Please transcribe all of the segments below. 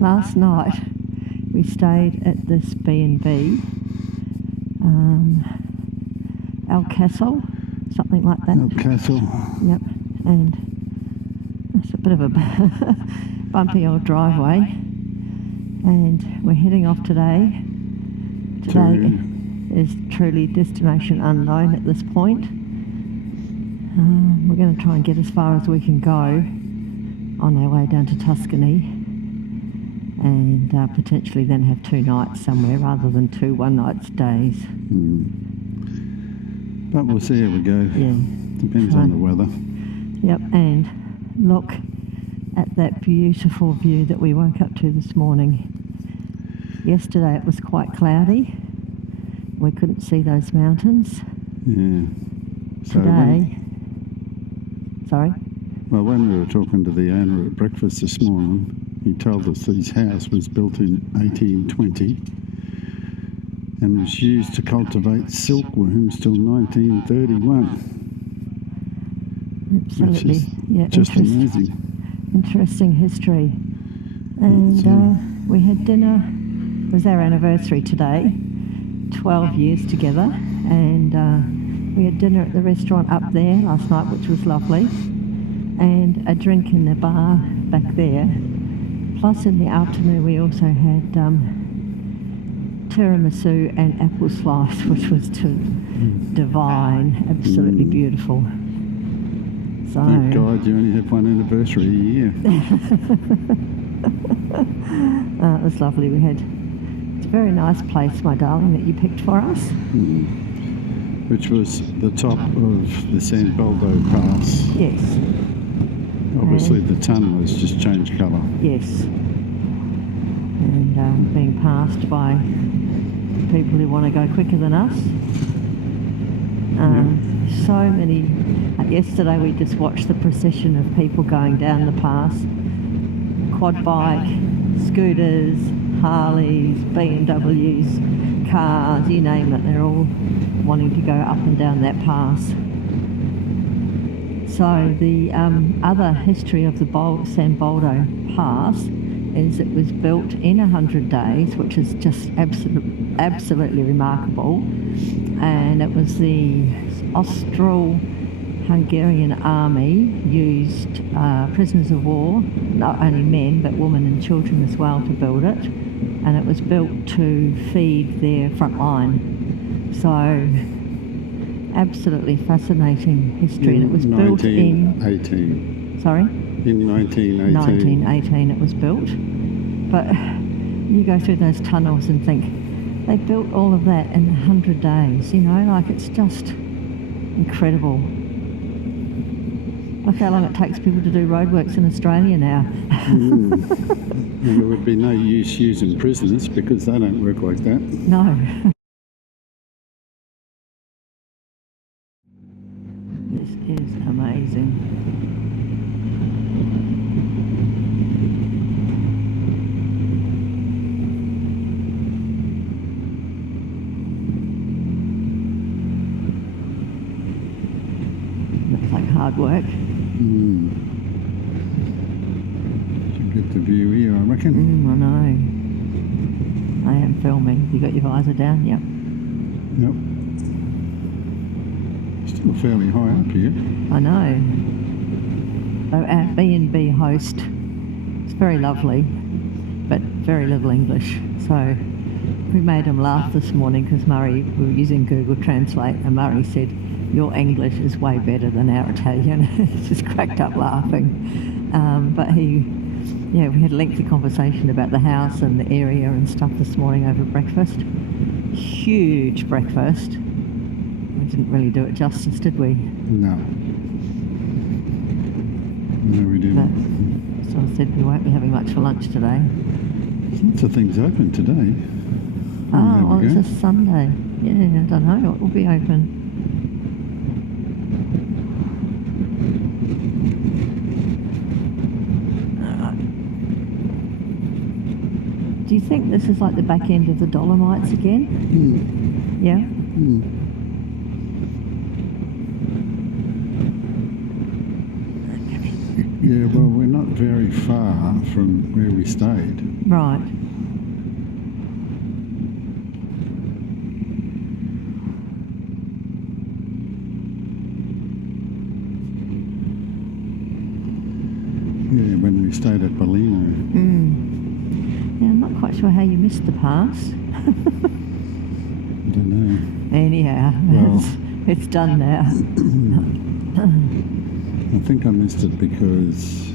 last night we stayed at this B&B, El Castle, something like that. El Castle. Yep, and it's a bit of a bumpy old driveway, and we're heading off today. Today is truly destination unknown at this point. We're going to try and get as far as we can go on our way down to Tuscany, and potentially then have 2 nights somewhere rather than 2 one-night stays. But we'll see how we go. Yeah. Depends on the weather. Yep, and look at that beautiful view that we woke up to this morning. Yesterday it was quite cloudy. We couldn't see those mountains. Yeah. So Today... Sorry? Well, when we were talking to the owner at breakfast this morning, he told us that his house was built in 1820 and was used to cultivate silkworms till 1931. Absolutely. Which is just amazing. Interesting history. And we had dinner. It was our anniversary today, 12 years together, and we had dinner at the restaurant up there last night, which was lovely, and a drink in the bar back there. Plus in the afternoon we also had tiramisu and apple slice, which was divine, absolutely beautiful. So, thank God you only have one anniversary a year. It was lovely. It's a very nice place, my darling, that you picked for us. Which was the top of the San Boldo Pass. Yes. Obviously the tunnel has just changed colour. Yes. And being passed by people who want to go quicker than us. So many. Yesterday we just watched the procession of people going down the pass. Quad bike, scooters, Harleys, BMWs, cars, you name it, they're all wanting to go up and down that pass. So the other history of the San Boldo Pass is it was built in 100 days, which is just absolutely remarkable, and it was the Austro-Hungarian army used prisoners of war, not only men but women and children as well, to build it, and it was built to feed their front line. So absolutely fascinating history, and it was built in 1918. Sorry? In 1918. 1918 it was built. But you go through those tunnels and think, they built all of that in 100 days, you know, like it's just incredible. Look how long it takes people to do roadworks in Australia now. And there would be no use using prisoners because they don't work like that. No. This is amazing. Looks like hard work. Should get the view here, I reckon. I know. I am filming. You got your visor down? Yep. Yep. Still fairly high up here. I know. So our B&B host is very lovely, but very little English. So we made him laugh this morning because we were using Google Translate, and Murray said, "Your English is way better than our Italian." He just cracked up laughing. But we had a lengthy conversation about the house and the area and stuff this morning over breakfast. Huge breakfast. We didn't really do it justice, did we? No. No, we didn't. But so I said we won't be having much for lunch today. There's lots of things open today. Well, it's a Sunday. Yeah, I don't know what will be open. Do you think this is like the back end of the Dolomites again? Yeah? Yeah, well, we're not very far from where we stayed. Right. Yeah, when we stayed at Boldo. Yeah, I'm not quite sure how you missed the pass. I don't know. Anyhow, Well- it's done now. I think I missed it because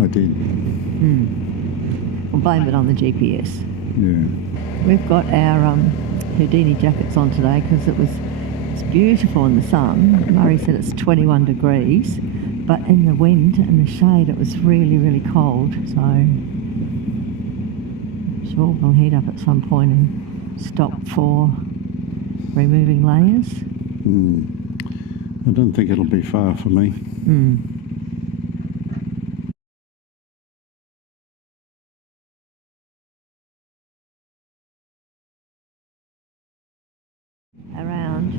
I did. We'll blame it on the GPS. Yeah. We've got our Houdini jackets on today because it's beautiful in the sun. Murray said it's 21 degrees, but in the wind and the shade it was really, really cold. So I'm sure we'll heat up at some point and stop for removing layers. I don't think it'll be far for me. Around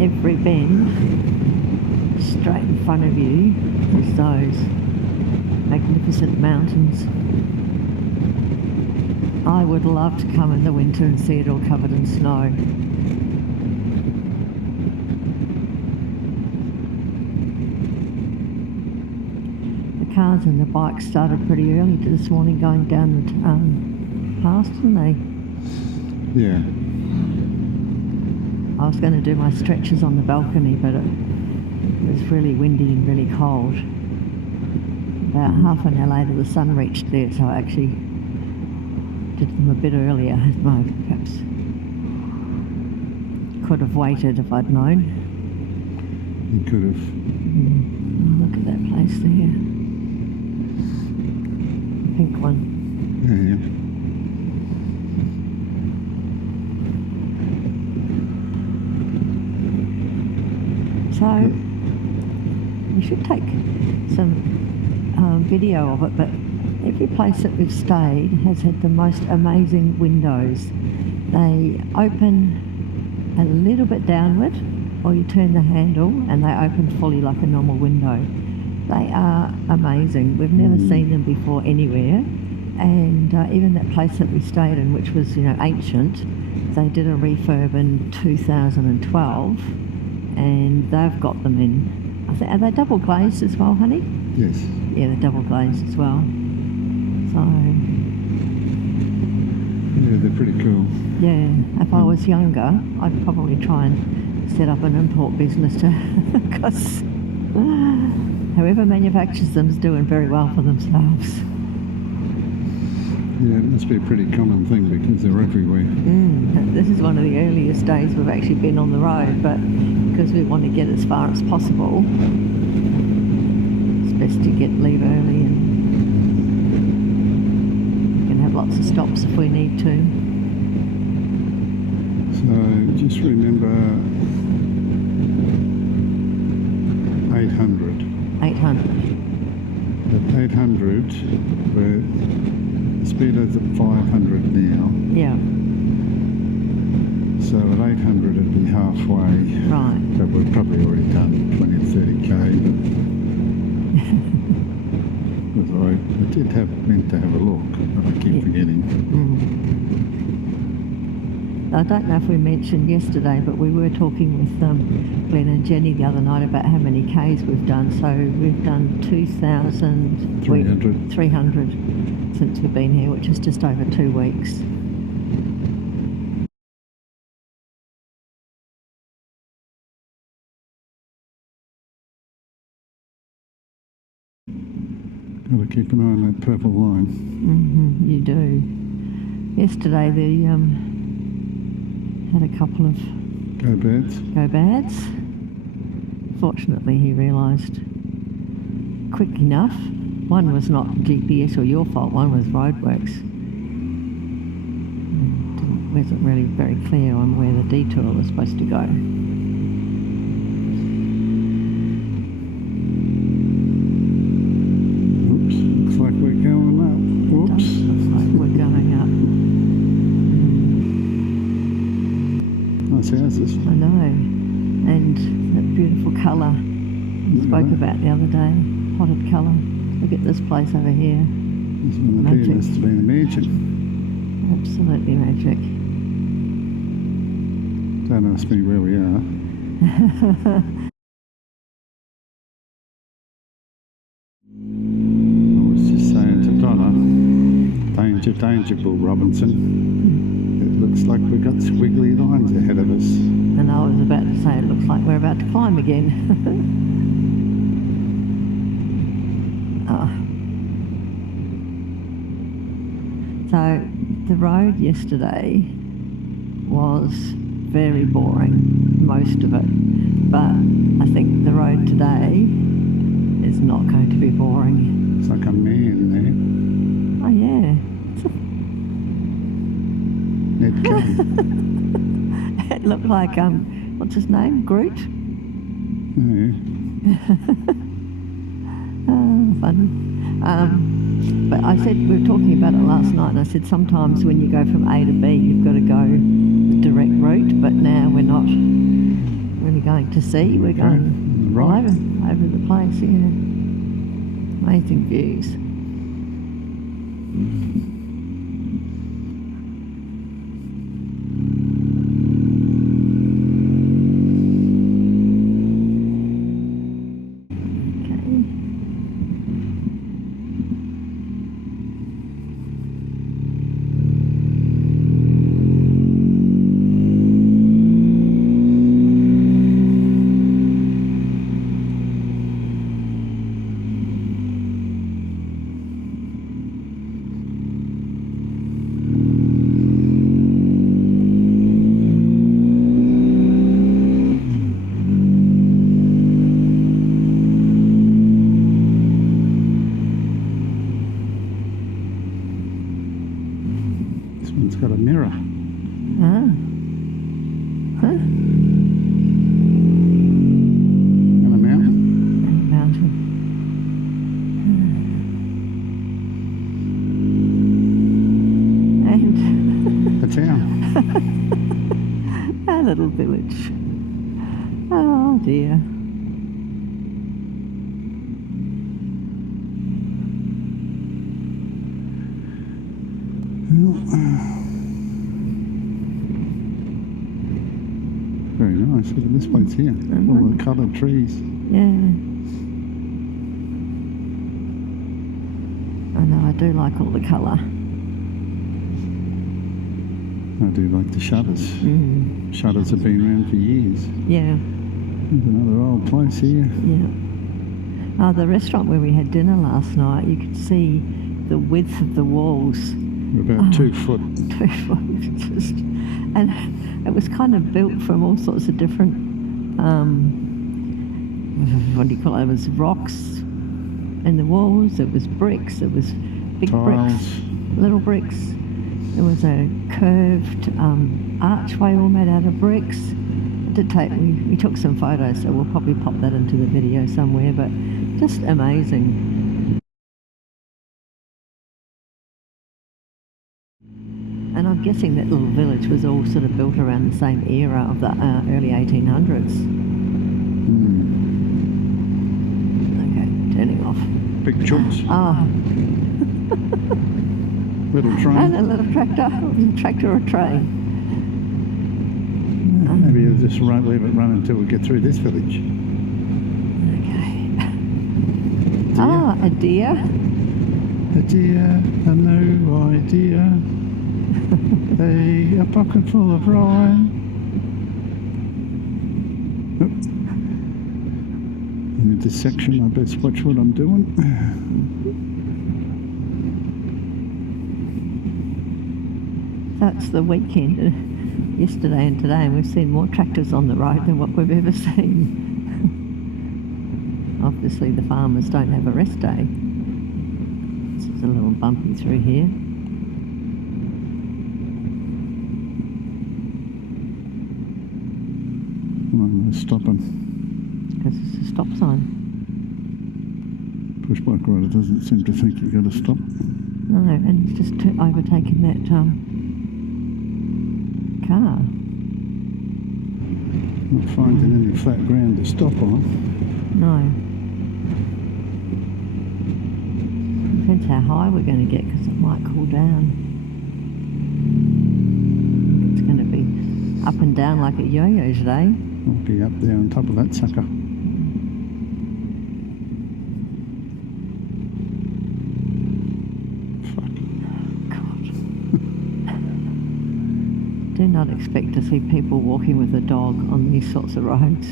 every bend, straight in front of you, is those magnificent mountains. I would love to come in the winter and see it all covered in snow. The cars and the bikes started pretty early this morning going down the pass, didn't they? Yeah. I was going to do my stretches on the balcony, but it was really windy and really cold. About half an hour later the sun reached there, so I actually did them a bit earlier. No, perhaps could have waited if I'd known. You could have. Look at that place there. The pink one. Yeah. So we should take some video of it, but every place that we've stayed has had the most amazing windows. They open a little bit downward, or you turn the handle and they open fully like a normal window. They are amazing. We've never seen them before anywhere, and even that place that we stayed in, which was, you know, ancient, they did a refurb in 2012, and they've got them in. I think, are they double glazed as well, honey? Yes. Yeah, they're double glazed as well. So Yeah, they're pretty cool. yeah, if I was younger, I'd probably try and set up an import business to, because whoever manufactures them is doing very well for themselves. Yeah, it must be a pretty common thing because they're everywhere. This is one of the earliest days we've actually been on the road, but because we want to get as far as possible, it's best to leave early, and we can have lots of stops if we need to. So just remember 800. 800. At 800, the speedo's at 500 now. Yeah, So at 800 it'd be halfway. right. But we've probably already done 20 or 30k. But I did meant to have a look, but I keep forgetting. I don't know if we mentioned yesterday, but we were talking with Glenn and Jenny the other night about how many Ks we've done. So we've done 2,300 since we've been here, which is just over 2 weeks. Got to keep an eye on that purple line. You do. Yesterday they had a couple of go-bads. Fortunately, he realised quick enough. One was not GPS or your fault, one was roadworks. It wasn't really very clear on where the detour was supposed to go. Oops, looks like we're going up. Whoops. Looks like we're going up. Nice houses. I know. And that beautiful colour. Spoke spoke about the other day. Potted colour. Look at this place over here. This one Magic. must have been a mansion. Absolutely magic. Don't ask me where we are. I was just saying to Donna, danger, danger, Bull Robinson. It looks like we've got squiggly lines ahead of us. And I was about to say, it looks like we're about to climb again. So the road yesterday was very boring, most of it. But I think the road today is not going to be boring. It's like a man Oh yeah. there. Ned Kelly. It looked like, what's his name? Groot? Yeah. Funny. But I said, we were talking about it last night, and I said sometimes when you go from A to B, you've got to go the direct route, but now we're not really going to C, we're going right over the place, yeah. Amazing views. It's got a mirror. Ah. Huh? And a mountain. And a mountain. And A town. our little village. Oh dear. Very nice. Look at this place here. All the coloured trees. Yeah. I know, I do like all the colour. I do like the shutters. Shutters have been around for years. Yeah, There's another old place here. yeah. Oh, the restaurant where we had dinner last night, you could see the width of the walls. We're about 2 foot. 2 foot. And it was kind of built from all sorts of different, what do you call it? It was rocks in the walls, it was bricks, it was big Tiles. bricks, little bricks. There was a curved archway all made out of bricks. We took some photos, so we'll probably pop that into the video somewhere, but just amazing. And I'm guessing that little village was all sort of built around the same era of the early 1800s. Okay, turning off. Big chunks. Oh, Little train. and a little tractor. It was a tractor or a train. Maybe you'll just leave it run until we get through this village. Okay. Deer. Ah, a deer. A deer, a no idea. A pocket full of rye. In this section, I best watch what I'm doing. That's the weekend, yesterday and today, and we've seen more tractors on the road than what we've ever seen. Obviously the farmers don't have a rest day. This is a little bumpy through here. I'm stopping. Because it's a stop sign. Push bike rider doesn't seem to think you've got to stop. No, and it's just overtaken that car. Not finding any flat ground to stop on. No. how high we're going to get because it might cool down. It's going to be up and down like a yo-yo today. I'll be up there on top of that sucker. Do not expect to see people walking with a dog on these sorts of roads.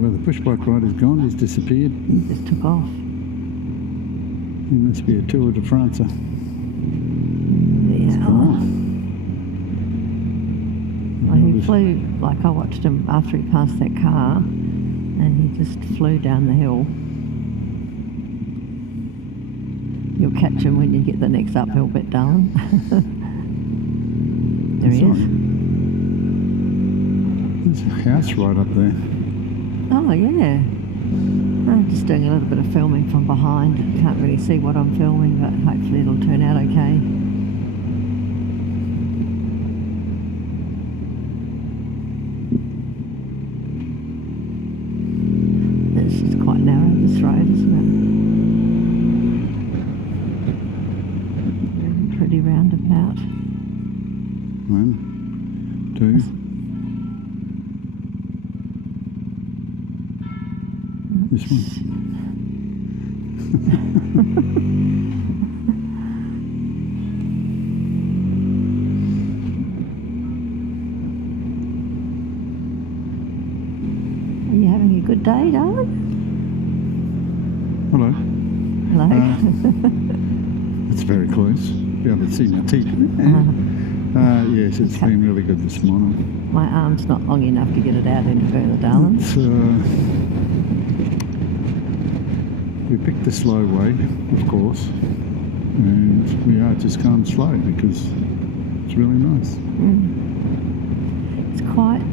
Where the push bike rider's gone, he's disappeared. He just took off. He must be a Tour de France. Yeah. Gone. Well, he flew, like I watched him after he passed that car, and he just flew down the hill. You'll catch him when you get the next uphill bit, darling. There he is. There's a house right up there. Oh, yeah. I'm just doing a little bit of filming from behind. Can't really see what I'm filming, but hopefully it'll turn out okay. It's just quite narrow, this road, isn't it? Pretty roundabout. 1, 2. This one. Are you having a good day, darling? Hello. Hello. It's very close. Be able to see my teeth. Yes, it's been really good this morning. My arm's not long enough to get it out any further, darling. It's, we picked the slow way, of course, and we are just going slow because it's really nice. It's quite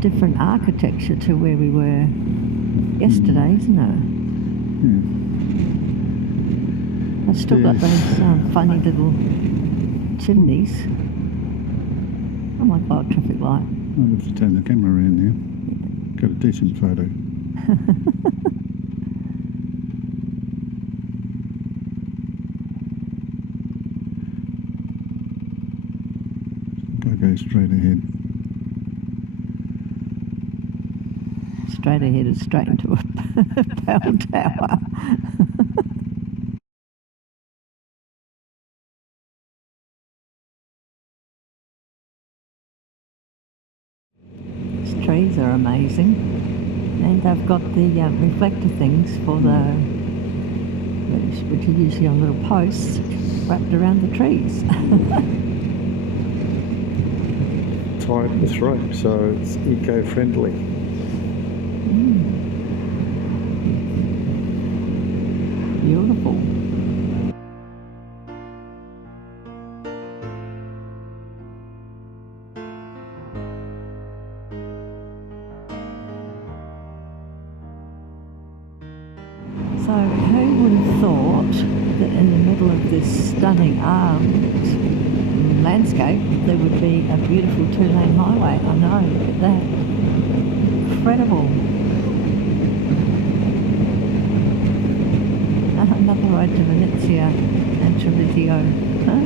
different architecture to where we were yesterday, isn't it? Yeah. I've still got those funny little chimneys. Oh my God, traffic light. I'll have to turn the camera around now. Got a decent photo. Go straight ahead. Straight ahead is straight into a bell tower. These trees are amazing, and they've got the reflector things for the which are usually on little posts wrapped around the trees. Tied with rope, so it's eco-friendly. Beautiful. So who would have thought that in the middle of this stunning landscape there would be a beautiful 2-lane highway? I know, look at that. Incredible. Another road to Venezia and Treviso. Huh?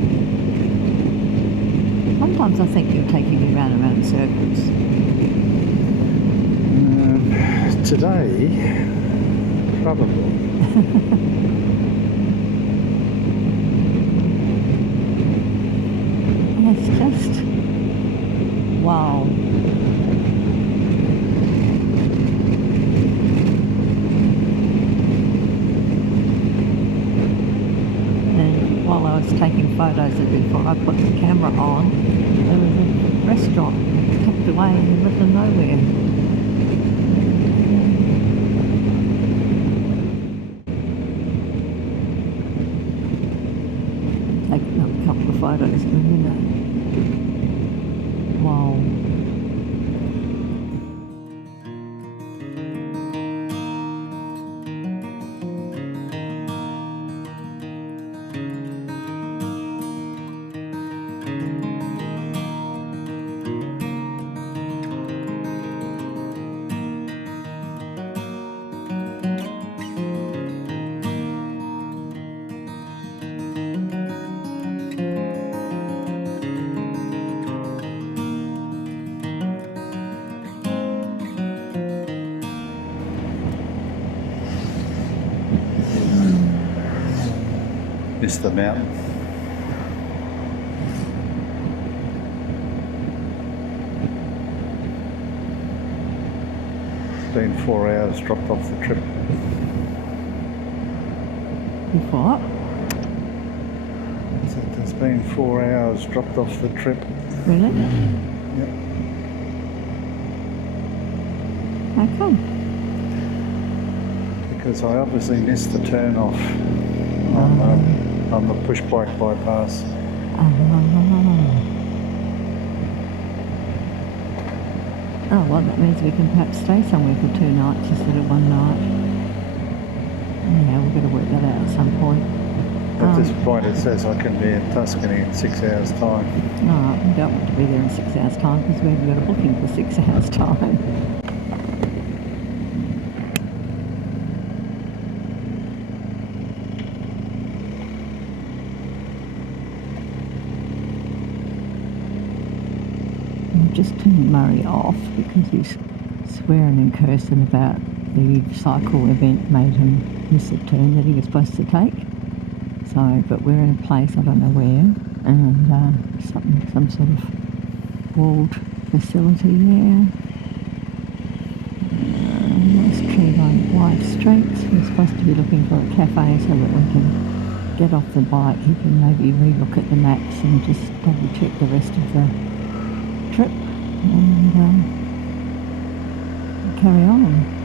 Sometimes I think you're taking me round and round in circles. Today, probably. It's just wow. And while I was taking photos of it before I put the camera on, there was a restaurant tucked away in the middle of nowhere. Taking up a couple of photos in a minute. Wow. Missed the mountain. It's been 4 hours, dropped off the trip. You've what? So it's been 4 hours, dropped off the trip. Really? Yep. How come? Because I obviously missed the turn off on the push bike bypass. Oh, well, that means we can perhaps stay somewhere for 2 nights instead of 1 night. Yeah, we've got to work that out at some point. At this point it says I can be in Tuscany in 6 hours time. No, we don't want to be there in 6 hours time because we haven't got a booking for 6 hours time. I've just turned Murray off because he's swearing and cursing about the cycle event made him miss a turn that he was supposed to take. So, but we're in a place, I don't know where, and some sort of walled facility there. Nice tree line, wide streets. We're supposed to be looking for a cafe so that we can get off the bike. He can maybe re-look at the maps and just double check the rest of the trip and carry on.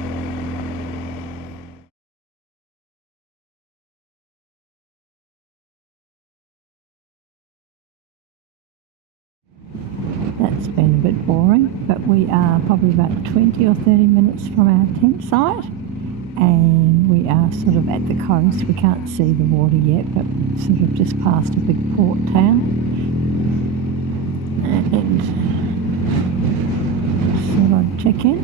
That's been a bit boring, but we are probably about 20 or 30 minutes from our tent site, and we are sort of at the coast. We can't see the water yet, but sort of just past a big port town, and thought I'd check in.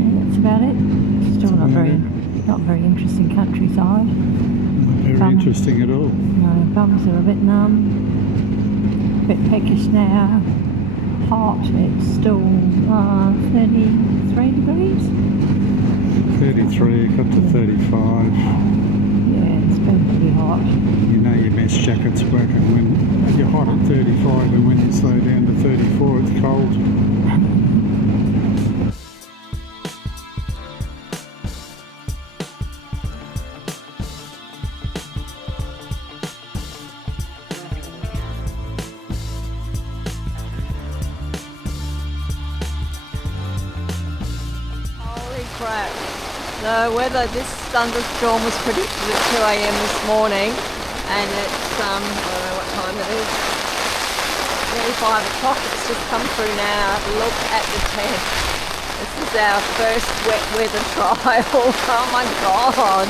And that's about it. Still not very interesting countryside. Very interesting at all. No, bums are a bit numb, a bit peckish now, hot. It's still 33 degrees. 33, got to 35. Yeah, it's been pretty hot. You know your mesh jacket's working when you're hot at 35, and when you slow down to 34 it's cold. Crap. The weather, this thunderstorm was predicted at 2 a.m. this morning, and it's, I don't know what time it is, nearly 5 o'clock. It's just come through now. Look at the tent. This is our first wet weather trial. Oh my God.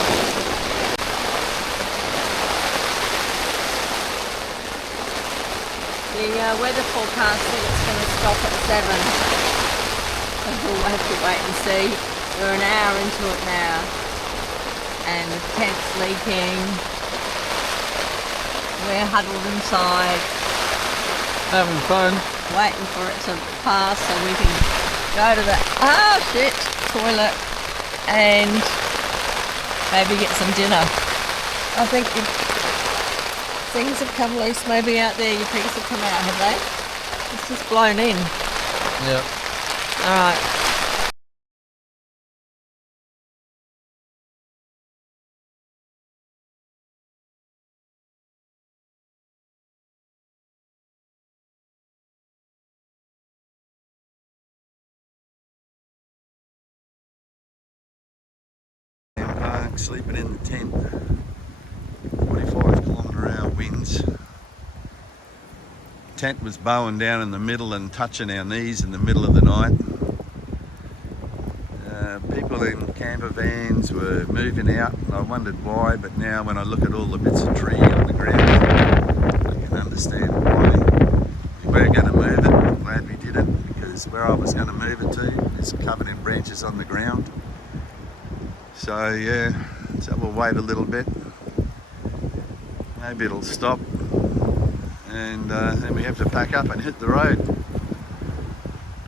The weather forecast said it's going to stop at 7. So we'll have to wait and see. We're an hour into it now, and the tent's leaking. We're huddled inside, Having fun. waiting for it to pass so we can go to the toilet and maybe get some dinner. I think if things have come loose maybe out there. Your pigs have come out, have they? It's just blown in. Yep. Alright. Sleeping in the tent, 45km/h winds. Tent was bowing down in the middle and touching our knees in the middle of the night. People in camper vans were moving out, and I wondered why, but now when I look at all the bits of tree on the ground, I can understand why. We were going to move it. I'm glad we did it, because where I was going to move it to is covered in branches on the ground. So yeah, so we'll wait a little bit, maybe it'll stop, and then we have to pack up and hit the road.